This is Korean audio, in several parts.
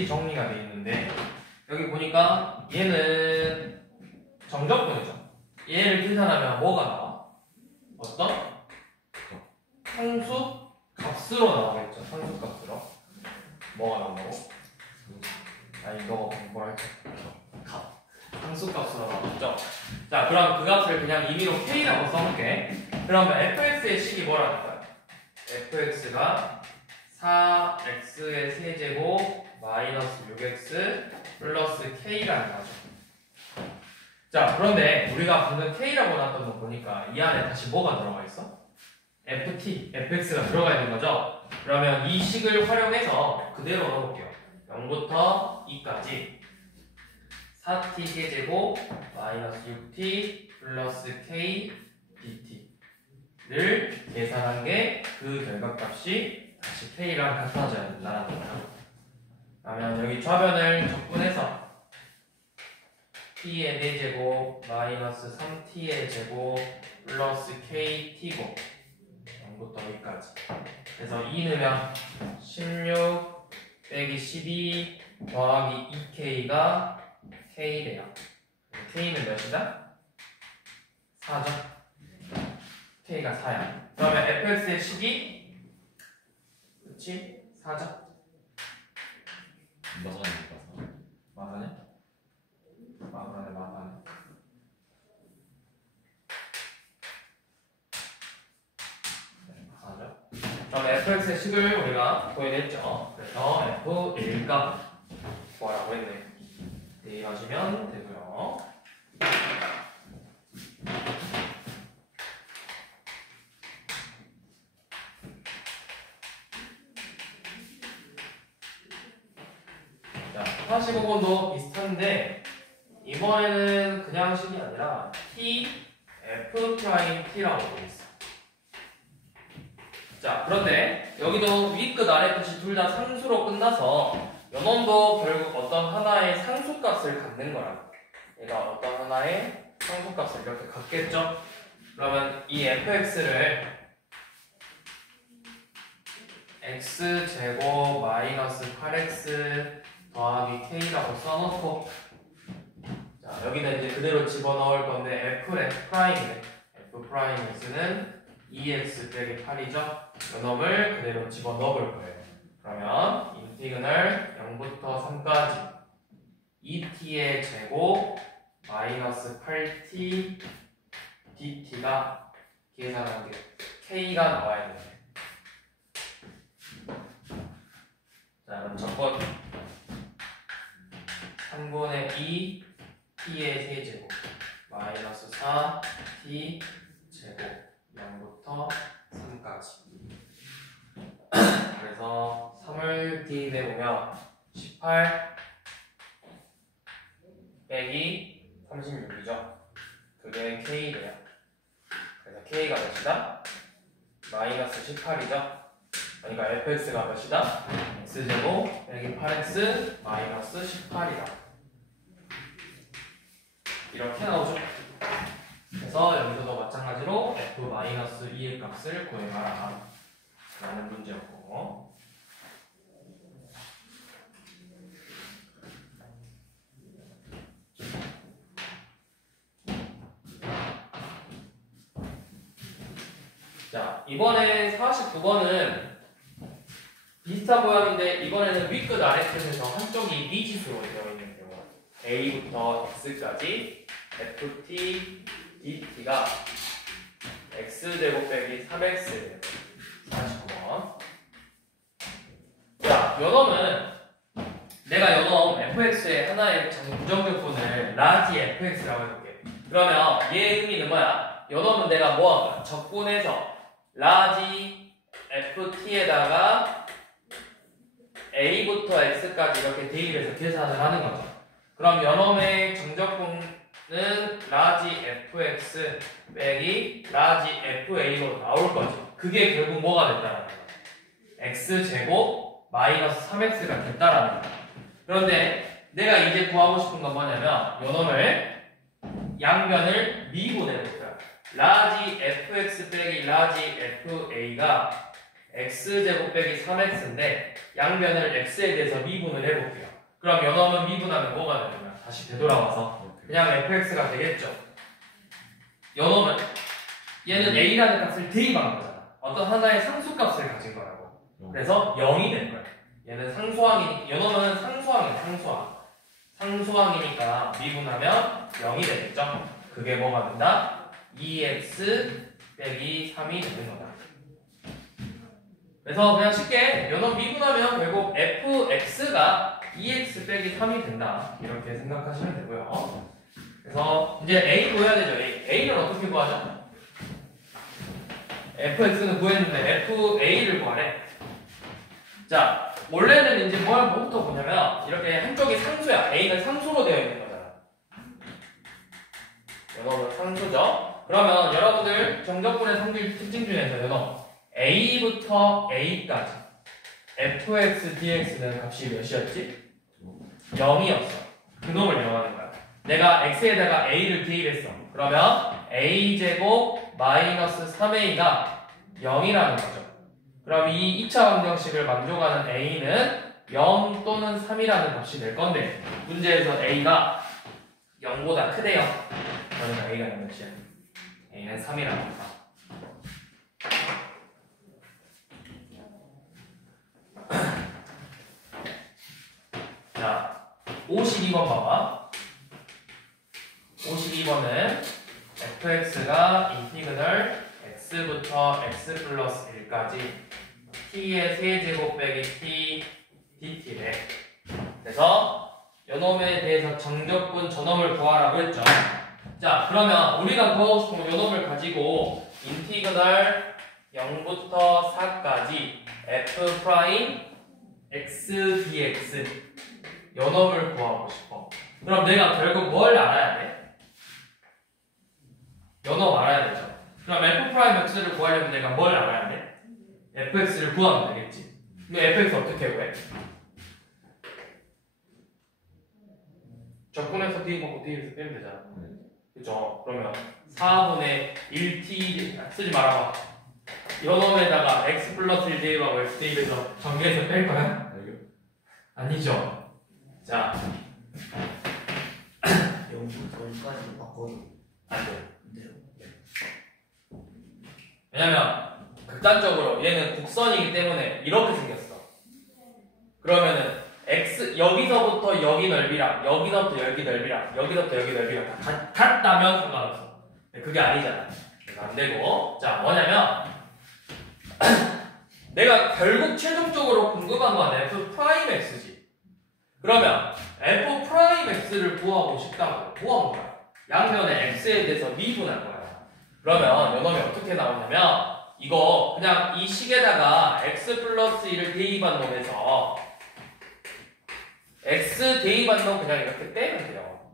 이렇게 정리가 돼 있는데 여기 보니까 얘는 정적분이죠. 얘를 계산하면 뭐가 나와? 어떤? 상수 값으로 나오겠죠. 상수 값으로. 뭐가 나온다고? 아니 이거 뭐라 할까? 값. 상수 값으로 나오겠죠. 자 그럼 그 값을 그냥 임의로 K라고 써볼게. 그러면 fx의 식이 뭐라니까요? fx가 4x의 세제곱 마이너스 6x 플러스 k라는 거죠. 자 그런데 우리가 방금 k라고 나왔던 거 보니까 이 안에 다시 뭐가 들어가 있어? fx가 들어가 있는 거죠. 그러면 이 식을 활용해서 그대로 넣어볼게요. 0부터 2까지 4t 세제곱 마이너스 6t 플러스 k dt를 계산한 게 그 결과값이 다시 k랑 같아져야 된다는 거예요. 그러면 여기 좌변을 적분해서 t의 4제곱 마이너스 3t의 제곱 플러스 kt고 0부터 2까지. 그래서 2 넣으면 16 빼기 12 더하기 2k가 k래요. k는 몇이다? 4죠? k가 4야. 그러면 fx의 식이 그치? 4죠? 맞아네? 맞아네. 그럼 fx의 식을 우리가 구해냈죠. 그래서 f1값 구하라고 했네. 대입하시면 되고요. 자, 45번도 비슷한데 이번에는 그냥 식이 아니라 t, f't라고 되어 있어. 자, 그런데 여기도 위 끝 아래 끝이 둘 다 상수로 끝나서 요놈도 결국 어떤 하나의 상수값을 갖는 거라고. 얘가 어떤 하나의 상수값을 이렇게 갖겠죠? 그러면 이 fx를 x제곱 마이너스 8x 더하기 k라고 써놓고 자, 여기는 이제 그대로 집어넣을 건데 f'x는 2x 빼기 8이죠? 요놈을 그대로 집어넣을 거예요. 그러면 인티그널 0부터 3까지 2t의 제곱 마이너스 8t dt가 계산한 게 k가 나와야 돼요. 자 그럼 적분 3분의 2 t의 세제곱 마이너스 4t 제곱 0부터 3까지. 그래서 3을 대입해보면 18 빼기 36이죠. 그게 k래요. 그래서 k가 몇이다? 마이너스 18이죠. 그러니까 fx가 몇이다? x제곱 빼기 8x 마이너스 18이다. 이렇게 나오죠. 그래서 여기서도 마찬가지로 f-2의 값을 구해봐라 라는 문제였고 자 이번에 49번은 비슷한 모양인데 이번에는 윗끝 아래끝에서 한쪽이 미지수로 되어 있는 경우 a부터 x까지 ft dt가 x제곱 빼기 3x예요. 49번. 자, 요놈은 내가 요놈 fx의 하나의 부정적분을 라지 fx라고 해볼게. 그러면 얘의 의미는 뭐야? 요놈은 내가 뭐하고 적분해서 라지 ft에다가 a부터 x까지 이렇게 대입해서 계산을 하는 거죠. 그럼 요놈의 정적분은 라지 fx 빼기 라지 fa로 나올 거지. 그게 결국 뭐가 됐다라는 거야? x제곱 마이너스 3x가 됐다라는 거야. 그런데 내가 이제 구하고 싶은 건 뭐냐면 요놈을 양변을 미분해볼 거야. 라지 fx 빼기 라지 fa가 x제곱 빼기 3x인데 양변을 x에 대해서 미분을 해볼게요. 그럼 연놈은 미분하면 뭐가 되는 거야? 다시 되돌아와서 그냥 fx가 되겠죠. 연놈은 얘는 a라는 값을 대입한 거잖아. 어떤 하나의 상수값을 가진 거라고. 그래서 0이 된 거야. 얘는 상수항이니까 연놈은 상수항이야. 상수항이니까 미분하면 0이 되겠죠. 그게 뭐가 된다? 2x 빼기 3이 되는 거다. 그래서 그냥 쉽게 연놈 미분하면 결국 fx가 2x 빼기 3이 된다. 이렇게 생각하시면 되고요. 그래서 이제 a 구해야 되죠. a는 어떻게 구하죠? fx는 구했는데 fa를 구하래. 자, 원래는 이제 뭐부터 보냐면 이렇게 한쪽이 상수야. a는 상수로 되어 있는 거잖아. 연놈은 상수죠. 그러면 여러분들 정적분의 성질 특징 중에서 연놈 a부터 a까지 fx dx는 값이 몇이었지? 0이었어. 그놈을 이용하는 거야. 내가 x에다가 a를 대입했어. 그러면 a제곱 마이너스 3a가 0이라는 거죠. 그럼 이 2차 방정식을 만족하는 a는 0 또는 3이라는 값이 될 건데 문제에서 a가 0보다 크대요. 그러면 a가 몇이야? a는 3이라는 거. 자, 52번 봐봐. 52번은 fx가 인티그널 x부터 x 플러스 1까지 t의 세제곱 빼기 t dt래. 그래서 요놈에 대해서 정적분 저놈을 구하라고 했죠. 자, 그러면 우리가 구하고 싶은 요놈을 가지고 인티그널 0부터 4까지 f 프라임 x dx 요놈을 구하고 싶어. 그럼 내가 결국 뭘 알아야 돼? 요놈 알아야 되죠. 그럼 f'(x'를 구하려면 내가 뭘 알아야 돼? fx를 구하면 되겠지. 근데 fx 어떻게 구해? 적분해서 d 먹고 d에서 빼면 되잖아. 그죠? 그러면 4분의 1t 쓰지 말아봐. 요놈에다가 x 플러스 1 대입하고 x 대입해서 전개해서 뺄 거야? 아니죠. 자, 0부터 1까지 바꿔도 안 돼. 돼요. 왜냐면 극단적으로 얘는 곡선이기 때문에 이렇게 생겼어. 그러면은 x 여기서부터 여기 넓이랑 여기서부터 여기 넓이랑 여기서부터 여기 넓이랑 다 같다면 상관없어. 그게 아니잖아. 그래서 안 되고. 자, 뭐냐면 내가 결국 최종적으로 궁금한 건 f 프라임 x지. 그러면 f 프라임 x를 구하고 싶다고 구한 거야. 양면의 x에 대해서 미분한 거야. 그러면 요놈이 어떻게 나오냐면 이거 그냥 이 식에다가 x 플러스 1을 대입한 놈에서 x 대입한 놈 그냥 이렇게 빼면 돼요.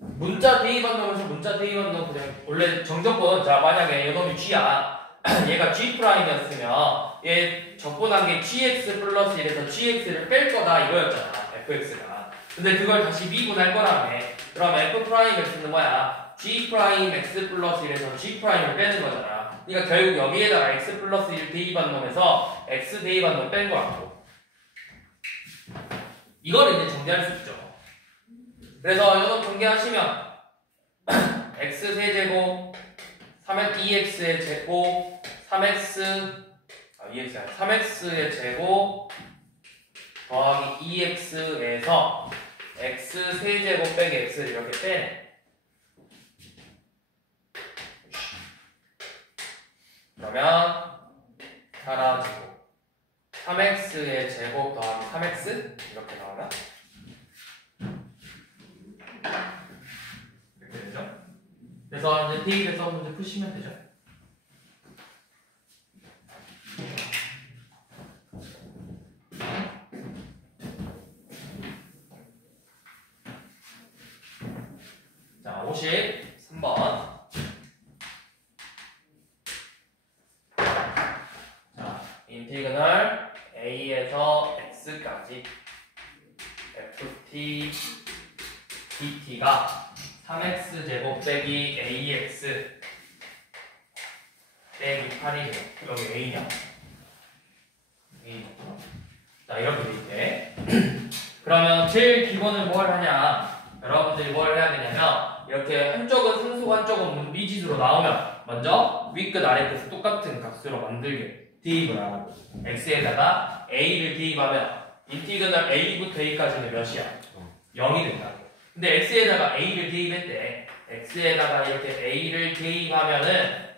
문자 대입한 놈에서 문자 대입한 놈 그냥 원래 정적분. 자, 만약에 요놈이 g야. 얘가 g 프라임이었으면 얘 적분한 게 gx 플러스 1에서 gx를 뺄 거다 이거였잖아. fx가. 근데 그걸 다시 미분할 거라며. 그럼 f 프라임 x는 뭐야? g 프라임 x 플러스 1에서 g 프라임을 빼는 거잖아. 그러니까 결국 여기에다가 x 플러스 1 대입한 놈에서 x 대입한 놈 뺀 거라고. 이걸 이제 정리할 수 있죠. 그래서 이거 전개하시면 x 세제곱 2x의 제곱 3x 3x의 제곱 더하기 2x에서 x 세제곱 빼기 x를 이렇게 빼네. 그러면 사라지고 3x의 제곱 더하기 3x 이렇게 나오나? 이렇게 되죠? 그래서 이제 대입해서 문제 푸시면 되죠. 자, 53번. 자, 인티그널 a에서 x까지 ft dt가 3x 제곱 빼기 ax 빼기 8이래요. 여기 a냐? a 맞죠? 자, 이렇게 돼 있게. 그러면 제일 기본은 뭘 하냐? 여러분들이 뭘 해야 되냐면 이렇게 한쪽은 상수고 한쪽은 미지수로 나오면 먼저 위끝 아래끝 똑같은 값으로 만들게 대입을 하고 x에다가 a를 대입하면 인티그널 a부터 a까지는 몇이야? 0이 된다. 근데 x에다가 a를 대입했대. x에다가 이렇게 a를 대입하면은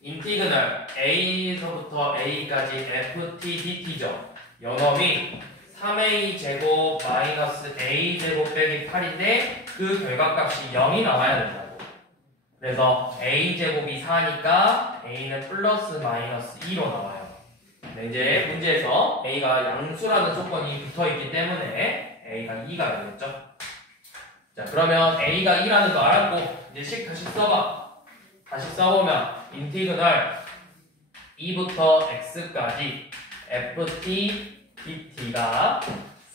인티그널 a서부터 a까지 ft dt죠. 요놈이 3a 제곱 마이너스 a 제곱 빼기 8인데 그 결과값이 0이 나와야 된다고. 그래서 a 제곱이 4니까 a는 플러스 마이너스 2로 나와요. 근데 이제 문제에서 a가 양수라는 조건이 붙어있기 때문에 a가 2가 되겠죠. 자, 그러면 a가 2라는 거 알았고 이제 식 다시 써봐. 다시 써보면 인티그널 2부터 x까지 ft dt가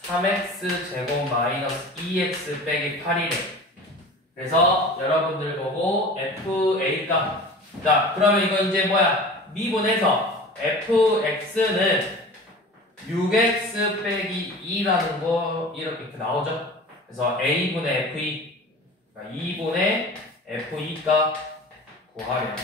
3x 제곱 마이너스 2x 빼기 8이래. 그래서 여러분들 보고 fa 값. 자, 그러면 이거 이제 뭐야? 미분해서 fx는 6x 빼기 2라는 거 이렇게 나오죠? 그래서 a분의 fe, 그러니까 2분의 fe 값 구하면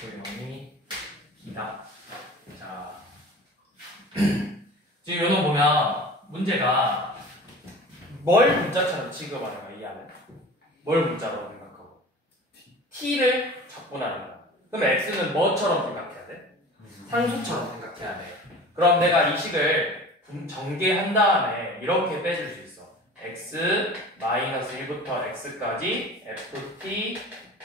조용히 기다. 자, 지금 요거 보면 문제가 뭘 문자처럼 취급하는 거야, 이 안에? 뭘 문자로 생각하고? t를 적분하는 거야. 그럼 x는 뭐처럼 생각해야 돼? 상수처럼 생각해야 돼. 그럼 내가 이 식을 전개한 다음에 이렇게 빼줄 수 있어. x 마이너스 1부터 x까지 ft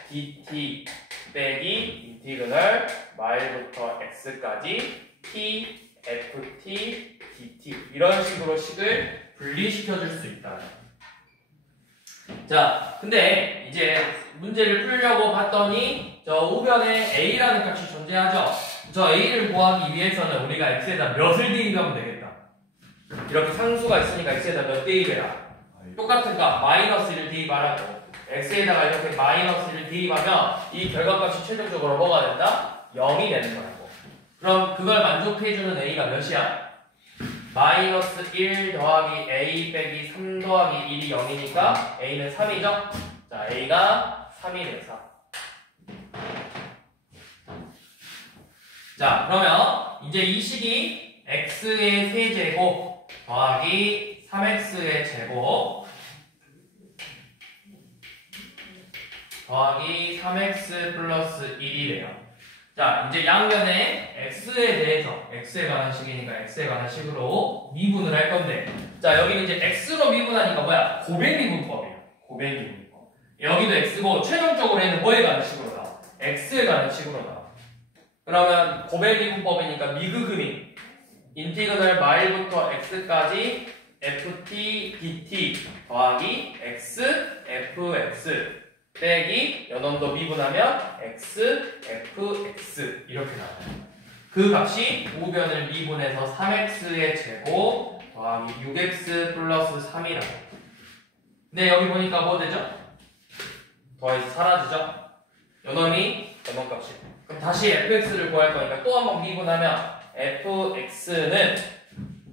dt 빼기 인티그널 마일부터 x까지 t ft dt 이런 식으로 식을 분리시켜 줄 수 있다. 자, 근데 이제 문제를 풀려고 봤더니 저 우변에 a라는 값이 존재하죠. 저 a를 구하기 위해서는 우리가 x에다 몇을 대입하면 되겠다. 이렇게 상수가 있으니까 x에다 몇 대입해라. 똑같은 값 마이너스 1을 대입하라고. x에다가 이렇게 마이너스 1을 대입하면 이 결과값이 최종적으로 뭐가 된다? 0이 되는 거라고. 그럼 그걸 만족해주는 a가 몇이야? 마이너스 1 더하기 a 빼기 3 더하기 1이 0이니까 a는 3이죠? 자, a가 3이 돼서. 자, 그러면 이제 이 식이 x의 세제곱 더하기 3x의 제곱 더하기 3x 플러스 1이래요. 자, 이제 양변에 x에 대해서 x에 관한 식이니까 x에 관한 식으로 미분을 할 건데, 자, 여기는 이제 x로 미분하니까 뭐야? 고배미분법이에요. 고배미분법. 여기도 x고 최종적으로 얘는 뭐에 관한 식으로 나와? x에 관한 식으로 나와. 그러면 고배미분법이니까 미그금이 인티그널 마일부터 x까지 ft dt 더하기 x fx 빼기 연원도 미분하면 x, fx 이렇게 나와요. 그 값이 우변을 미분해서 3x의 제곱 더하기 6x 플러스 3이라고. 근데 여기 보니까 뭐 되죠? 더해서 사라지죠? 연원이 연원값이. 그럼 다시 fx를 구할 거니까 또 한 번 미분하면 fx는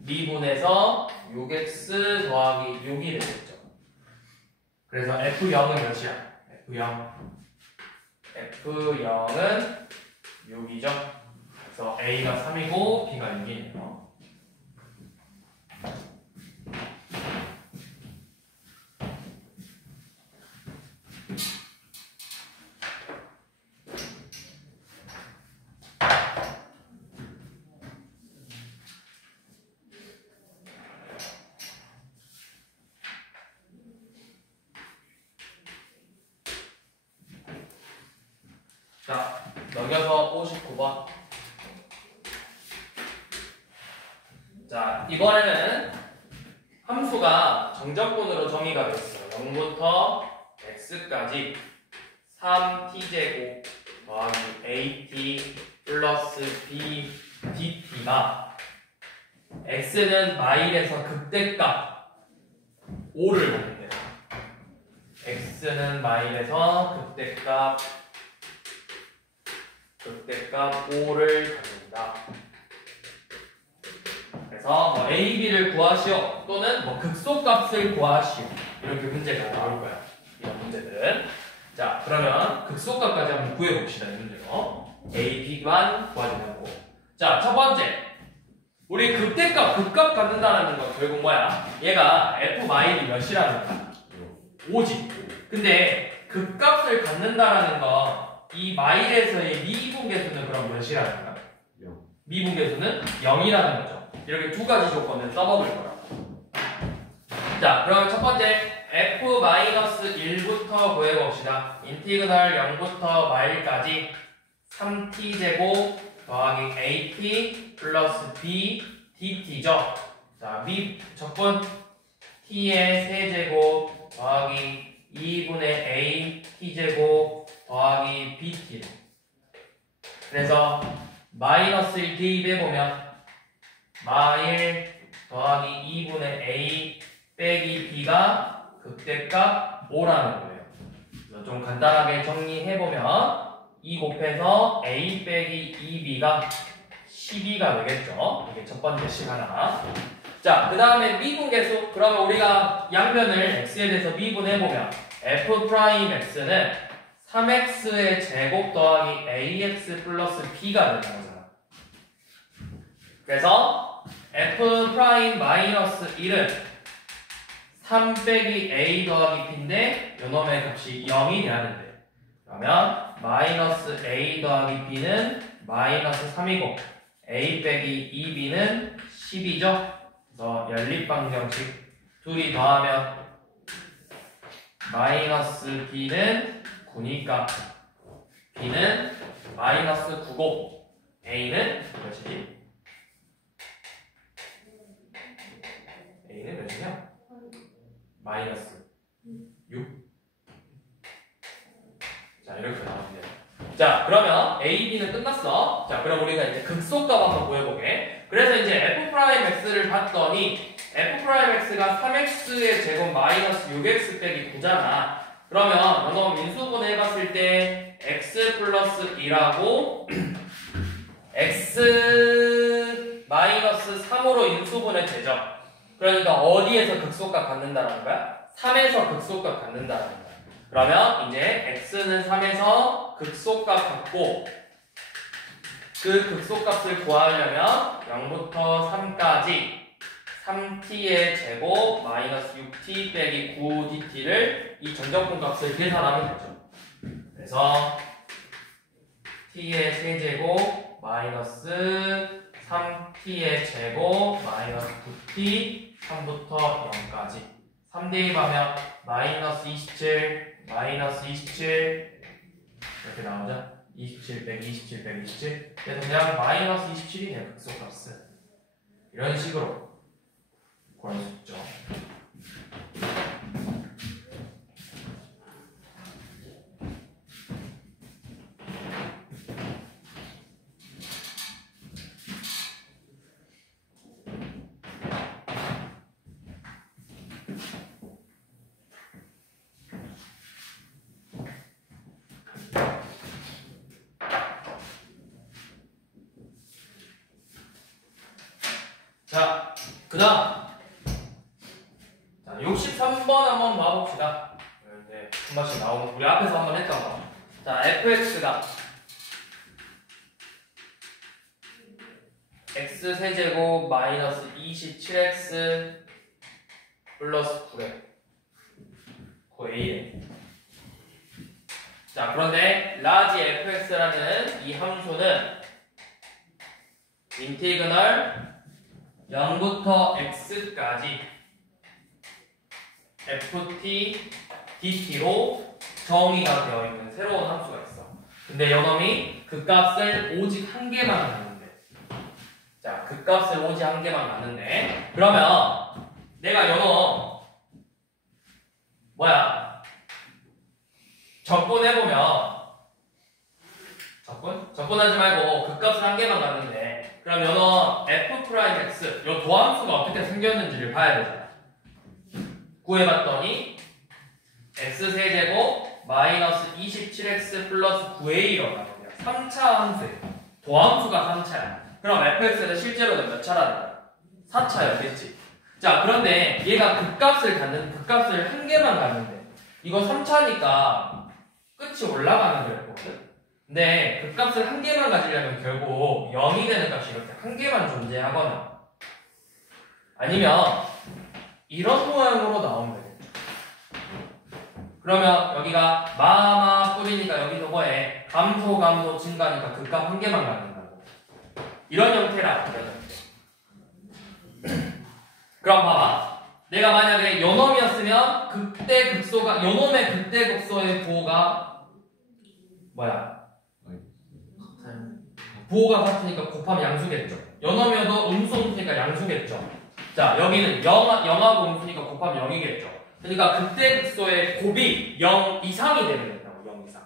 미분해서 6x 더하기 6이 되겠죠. 그래서 f0은 몇이야? F0은 6이죠. 그래서 A가 3이고 B가 6이네요. 자, 넘겨서 59번. 자, 이번에는 함수가 정적분으로 정의가 됐어요. 0부터 x까지 3t제곱 더하기 at 플러스 b dt가 x는 마일에서 극대값 5를 갖는데요. x는 마일에서 극대값 5를 갖는다. 그래서 뭐 a, b를 구하시오 또는 뭐 극소값을 구하시오 이렇게 문제가 나올 거야. 이런 문제들은. 자, 그러면 극소값까지 한번 구해봅시다. 이 문제로 a, b만 구하자고. 자, 첫 번째 우리 극대값, 극값 갖는다는 건 결국 뭐야? 얘가 f 마일이 몇이라는 거야? 5지. 근데 극값을 갖는다라는 건 이 마일에서의 미분계수는 그럼 몇이라는 거야? 0. 미분계수는 0이라는 거죠. 이렇게 두 가지 조건을 써먹을 거라고. 자, 그럼 첫 번째 f-1부터 구해봅시다. 인티그널 0부터 마일까지 3t제곱 더하기 at 플러스 b dt죠. 자, 적분 t의 세제곱 더하기 2분의 a t제곱 더하기 bt. 그래서 마이너스 1 대입해보면 마일 더하기 2분의 a 빼기 b가 극대값 5라는 거예요. 그래서 좀 간단하게 정리해보면 2 곱해서 a 빼기 2b가 12가 되겠죠. 이게 첫 번째 식 하나. 자, 그 다음에 미분계수. 그러면 우리가 양변을 x에 대해서 미분해보면 f'x는 3x의 제곱 더하기 ax 플러스 b가 되는 거잖아. 그래서 f'-1은 3 빼기 a 더하기 b인데 요놈의 값이 0이 되는데, 그러면 마이너스 a 더하기 b는 마이너스 3이고 a 빼기 2b는 10이죠. 그래서 연립방정식 둘이 더하면 마이너스 b는 9니까 b는 마이너스 9고 a는 몇이지? a는 몇이냐? 마이너스 6. 자, 이렇게 나오면 돼요. 자, 그러면 a, b는 끝났어. 자, 그럼 우리가 이제 극소값 한번 구해보게. 그래서 이제 f'x를 봤더니 f'x가 3x의 제곱 마이너스 6x 빼기 9잖아. 그러면 이거 민수분 해봤을 때 x 플러스 1하고 x 마이너스 3으로 인수분해 되죠. 그러니까 어디에서 극소값 갖는다는 거야? 3에서 극소값 갖는다는 거야. 그러면 이제 x는 3에서 극소값 갖고 그 극소값을 구하려면 0부터 3까지 3t의 제곱 마이너스 6t 빼기 9dt를 이 정적분 값을 계산하면 되죠. 그래서 t의 세제곱 마이너스 3t의 제곱 마이너스 9t 3부터 0까지 3 대입하면 마이너스 27 마이너스 27 이렇게 나오죠. 27 빼기 27 빼기 27. 그래서 그냥 마이너스 27이 그냥 극소값은 이런 식으로 구할 수 있죠. 자, 그 다음 63번 한번 봐봅시다. 네, 한 번씩 나오는 우리 앞에서 한번 했던 거. 자, fx가 x 세제곱 마이너스 27x 플러스 9래 9a에. 자, 그런데 라지 fx라는 이 함수는 인티그널 0부터 x까지 ft dt로 정의가 되어 있는 새로운 함수가 있어. 근데 요놈이 그 값을 오직 한 개만 갖는데. 자, 그 값을 오직 한 개만 갖는데. 그러면 내가 요놈 뭐야? 적분해보면 적분하지 말고 그 값을 한 개만 갖는데 그럼 요놈 f'(x) 요 도함수가 어떻게 생겼는지를 봐야 되잖아. 구해봤더니 x세제곱 마이너스 27x 플러스 9a로 나오네요. 3차 함수예요. 도함수가 3차야. 그럼 fx는 실제로는 몇 차라는 거야? 4차였겠지. 자, 그런데 얘가 그 값을 한 개만 갖는데 이거 3차니까 끝이 올라가는 거였거든. 근데 그 값을 한 개만 가지려면 결국 0이 되는 값이 이렇게 한 개만 존재하거나 아니면 이런 모양으로 나오면 되겠죠. 그러면 여기가 마마 뿌리니까 여기도 뭐해? 감소 증가니까 그 값 한 개만 갖는다고. 이런 형태라 그러죠. 그럼 봐봐. 내가 만약에 요놈이었으면 그때 극소가 요놈의 그때 극소의 부호가 뭐야? 부호가 같으니까 곱하면 양수겠죠. 요놈이어도 음수니까 양수겠죠. 자, 여기는 0하고 음수니까 곱하면 0이겠죠. 그러니까 그때 극소의 곱이 0 이상이 되면 된다고. 0 이상.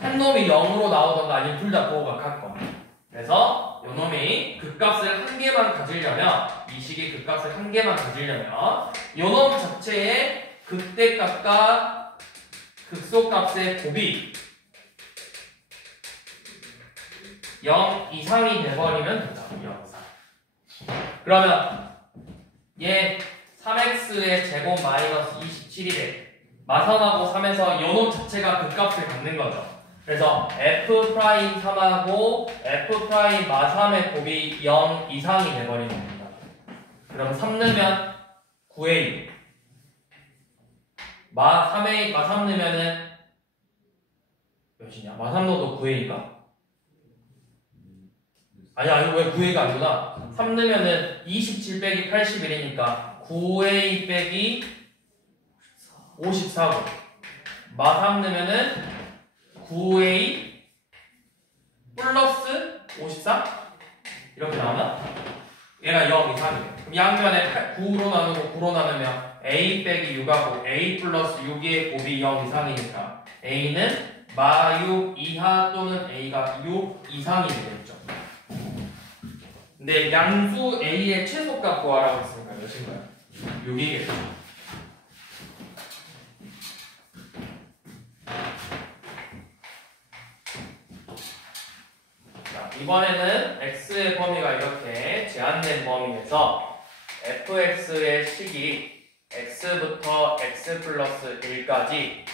한 놈이 0으로 나오던가 아니면 둘 다 부호가 같거나. 그래서 요놈이 그 값을 한 개만 가지려면 이 식이 그 값을 한 개만 가지려면 요놈 자체의 그때 값과 극소값의 곱이 0 이상이 돼버리면 된다고. 0 이상. 그러면 얘 3x의 제곱 마이너스 27이래. 마삼하고 3에서 요놈 자체가 그 값을 갖는 거죠. 그래서 f'3하고 f' 마삼의 곱이 0 이상이 돼버리면 됩니다. 그럼 3 넣으면 9a. 마삼 넣으면은 몇이냐? 마삼 넣어도 9a가? 아니야, 이거 왜 9a가 아니구나. 3 넣으면은 27 빼기 81이니까 9a 빼기 54고. 마3 넣으면은 9a 플러스 54? 이렇게 나오나? 얘가 0 이상이에요. 그럼 양면에 9로 나누고 9로 나누면 a 빼기 6하고 a 플러스 6의 곱이 0 이상이니까 a는 마6 이하 또는 a가 6 이상이 되겠죠. 근데 양수 a의 최소값 구하라고 했으니까 몇인가요? 6이겠죠. 이번에는 x의 범위가 이렇게 제한된 범위에서 fx의 식이 x부터 x 플러스 1까지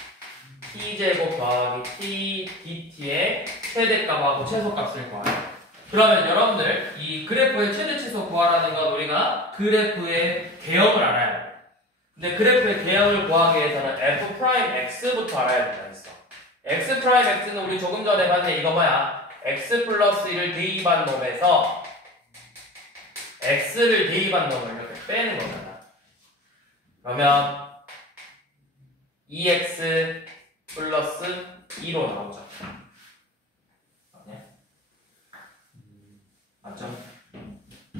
t제곱 더하기 t dt의 최대값하고 최소값을 구하라. 그러면 여러분들 이 그래프의 최대 최소 구하라는 건 우리가 그래프의 개형을 알아야 돼요. 근데 그래프의 개형을 구하기 위해서는 f'x부터 알아야 된다 했어. x'x는 우리 조금 전에 봤는데 이거 뭐야? x 플러스 1을 대입한 놈에서 x를 대입한 놈을 이렇게 빼는 거잖아. 그러면 2x 플러스 2로 나오죠. 맞죠?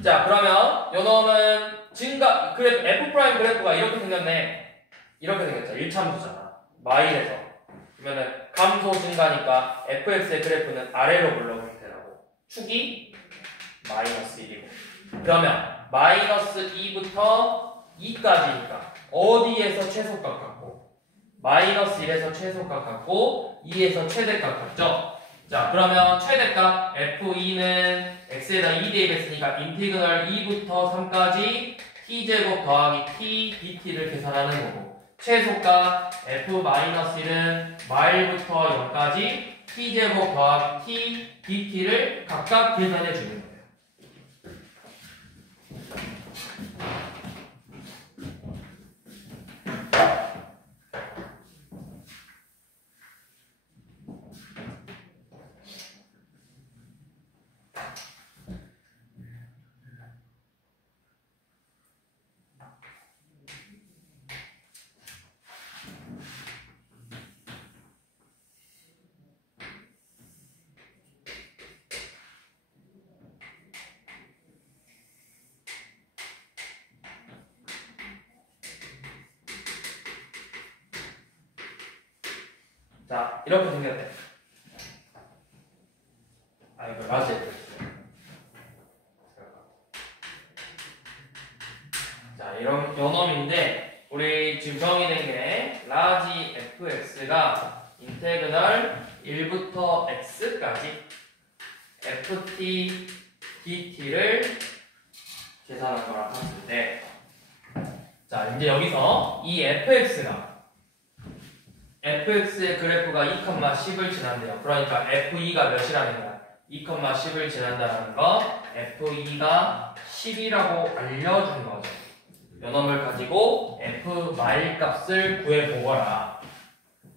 자, 그러면 요 놈은 증가 그래프 f' 그래프가 이렇게 생겼네. 이렇게 생겼죠. 1참수잖아. 마일에서. 그러면은 감소 증가니까 fx의 그래프는 아래로 굴러갈 테라고. 축이 마이너스 1이고. 그러면 마이너스 2부터 2까지니까 어디에서 최소값 같고 마이너스 1에서 최소값 같고 2에서 최대값 같죠? 자, 그러면 최대값 f2는 x에다 2 대입했으니까 인티그럴 2부터 3까지 t제곱 더하기 t dt를 계산하는 거고 최소값 f-1은 마일부터 0까지 t제곱 더하기 t dt를 각각 계산해 주는 거예요. 자, 이렇게 생겼대. 아, 이거 라지 fx. 자, 이런 요놈인데 우리 지금 정의된 게 라지 fx가 인테그널 1부터 x까지 ft dt를 계산한 거랑 봤을 때, 자, 이제 여기서 이 fx의 그래프가 2,10을 지난대요. 그러니까 f2가 몇이라는 거야? 2,10을 지난다는 거, f2가 10이라고 알려준 거죠. 요놈을 가지고 f 값을 구해보거라.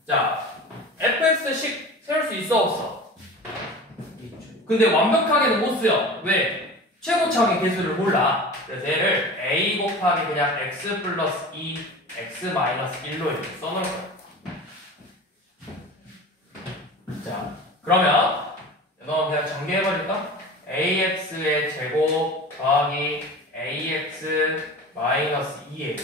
자, fx10 세울 수 있어 없어? 근데 완벽하게는 못 써요. 왜? 최고차의 개수를 몰라. 그래서 얘를 a 곱하기 그냥 x 플러스 2 x 마이너스 1로 이렇게 써놓을 거예요. 자, 그러면 너 그냥 전개해버릴까? ax의 제곱 더하기 ax 마이너스 2a.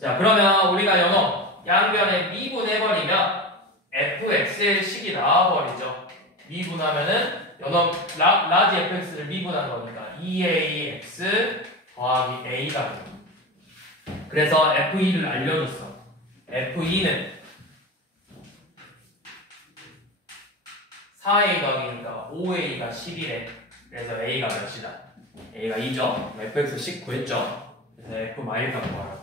자, 그러면 우리가 연어 양변에 미분해버리면 fx의 식이 나와버리죠. 미분하면은 연어 라지 fx를 미분한 거니까 2ax 더하기 a가 됩니다. 그래서 f2를 알려줬어. f2는 4a 더하기니까 5a가 10이래. 그래서 a가 몇이다? a가 2죠. fx 10 구했죠. 그래서 f 마일 값 구하라.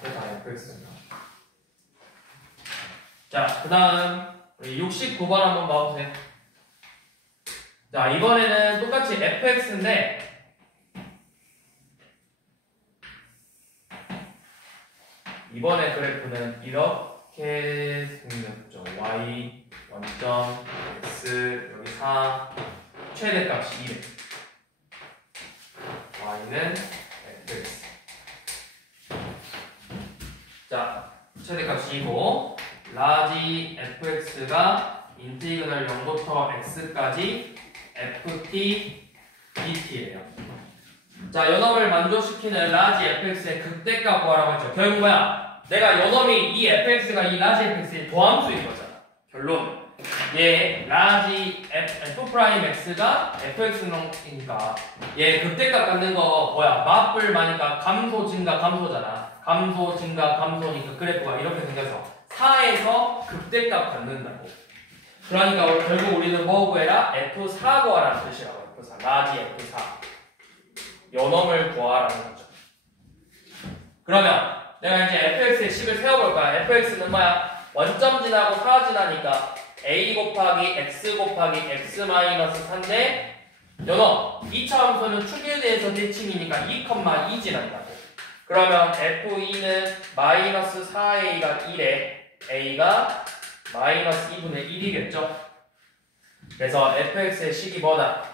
그래서 fx입니다. 자, 그 다음 69번 한번 봐보세요. 자, 이번에는 똑같이 fx인데 이번에 그래프는 이렇게 생겼죠. y 원점 x 여기 4 최대값이 2래. y는 fx. 자, 최대값이 2고 라지 fx가 인티그널 0부터 x까지 ft dt예요. 자, 요놈을 만족시키는 라지 fx의 극대값 구하라고 했죠. 결국 뭐야? 내가 요놈이 이 fx가 이 라지 fx의 도함수인 거잖아. 결론. 얘 라지 f'x가 fx니까 얘 극대값 갖는 거 뭐야? 맞불마니까 감소 증가 감소잖아. 감소 증가 감소니까 그래프가 이렇게 생겨서 4에서 극대값 갖는다고. 그러니까 결국 우리는 뭐 구해라? f4 구하라는 뜻이라고. f4 라지 f4 요놈을 구하라는 거죠. 그러면 내가 이제 fx의 식을 세워볼 거야. fx는 뭐야? 원점 지나고 4 지나니까 a 곱하기 x 곱하기 x 마이너스 4인데 요놈 2차 함수는 축에 대해서 대칭이니까 2,2 지난다고. 그러면 f2는 마이너스 4a가 1에 a가 마이너스 2분의 1이겠죠. 그래서 fx의 식이 뭐다?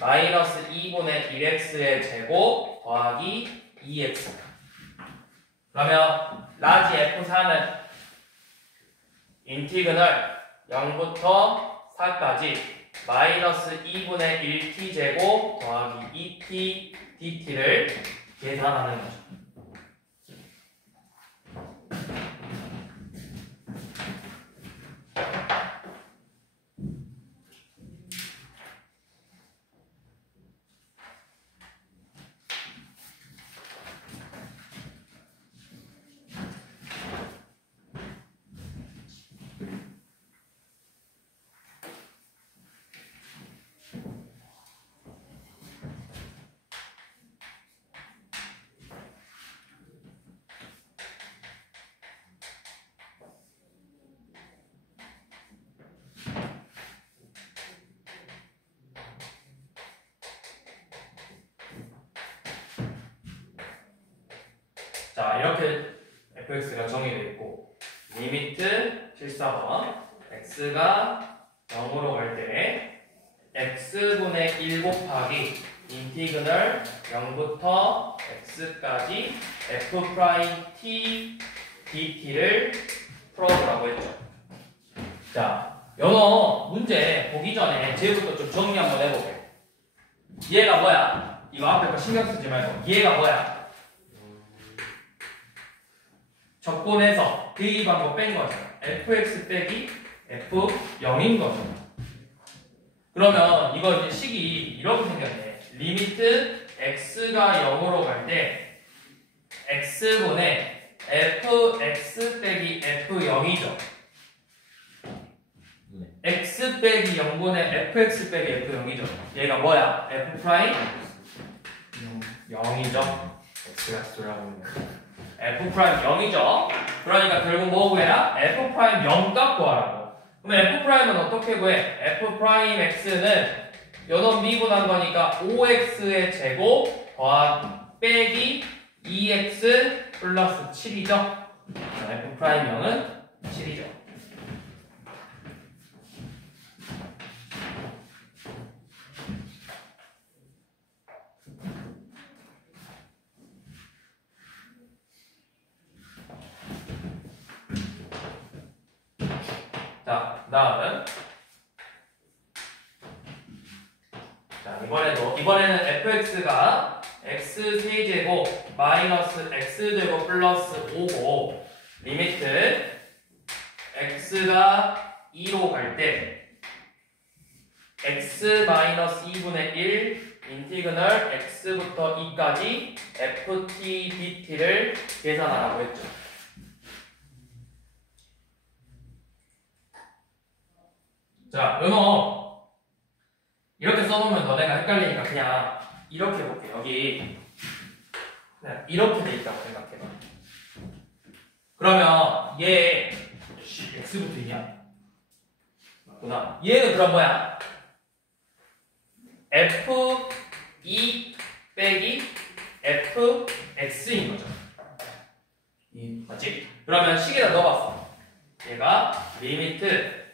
마이너스 2분의 1x의 제곱 더하기 2x. 그러면 라지 f4는 인티그널 0부터 4까지 마이너스 2분의 1t 제곱 더하기 2t dt를 계산하는 거죠. 자, 이렇게 fx가 정의되어 있고 리미트 74번 x가 0으로 갈 때 x분의 1 곱하기 인티그널 0부터 x까지 f't dt를 풀어보라고 했죠. 자, 연어 문제 보기 전에 쟤부터 좀 정리 한번 해볼게. 얘가 뭐야? 이거 앞에 거 신경 쓰지 말고 얘가 뭐야? 적분해서 대입한 거 뺀 거죠. fx 빼기 f0인 거죠. 그러면 이거 이제 식이 이렇게 생겼네. 리미트 x가 0으로 갈 때 x분의 fx 빼기 f0이죠. x 빼기 0분의 fx 빼기 f0이죠. 얘가 뭐야? f 프라임 0이죠. x가 들어가면 f 프라임 0이죠. 그러니까 결국 뭐 구해라? f 프라임 0 값 구하라고. 그러면 f 프라임은 어떻게 구해? f 프라임 x는 요놈 미분한 거니까 5x의 제곱 더한 빼기 2x 플러스 7이죠. f 프라임 0은 7이죠. 자, 그 다음은 이번에는 fx가 x3제곱 마이너스 x제곱 플러스 5고 리미트 x가 2로 갈 때 x 마이너스 2분의 1 인티그널 x부터 2까지 ft dt를 계산하라고 했죠. 자, 요놈 이렇게 써놓으면 너네가 헷갈리니까 그냥 이렇게 해볼게. 여기 그냥 이렇게 돼 있다고 생각해봐. 그러면 얘 x부터 있냐? 맞구나. 얘는 그럼 뭐야? f2 빼기 fx인 거죠. 맞지? 그러면 식에다 넣어봤어. 얘가 리미트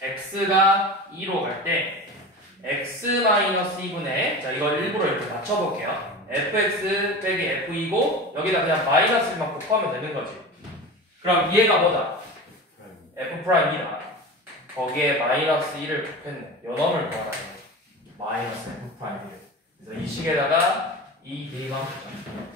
x가 2로 갈 때 x-2분의 자 이걸 일부러 이렇게 맞춰볼게요. fx 빼기 f2고 여기다 그냥 마이너스만 곱하면 되는 거지. 그럼 얘가 뭐다? f'이다. 거기에 마이너스 1을 곱했네. 요놈을 구하라. 마이너스 f'1. 그래서 이 식에다가 이 대입하면 되죠.